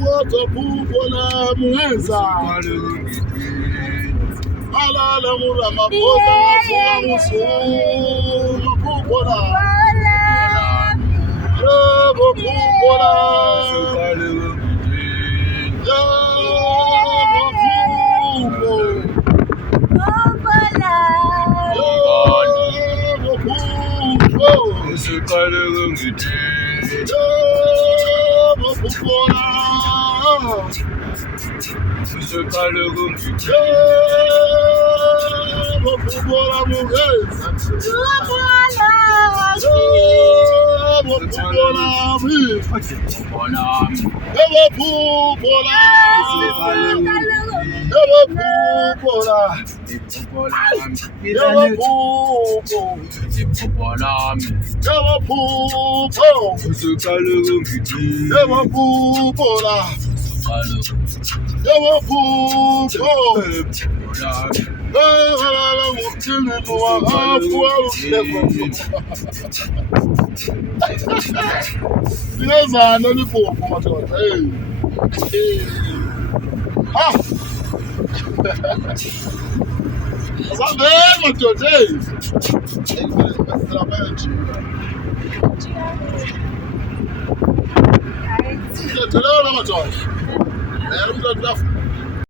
woto pupola muhenza. Alala mura mapoza mafuga musu mapupola. Yebo pupola. Yebo pupo. Yebo pupo. Yebo pupola. Pupola mugenza. Pupola mi. Yebo pupola. Yebo pupola. Yebo pupo. Yebo pupo. Yebo pupola. Yebo pupo. Halala mutini wa hafu au sema. Sineza nani popo matoto. Ah. Asante matoto. Tunaelewana matoto. Ndio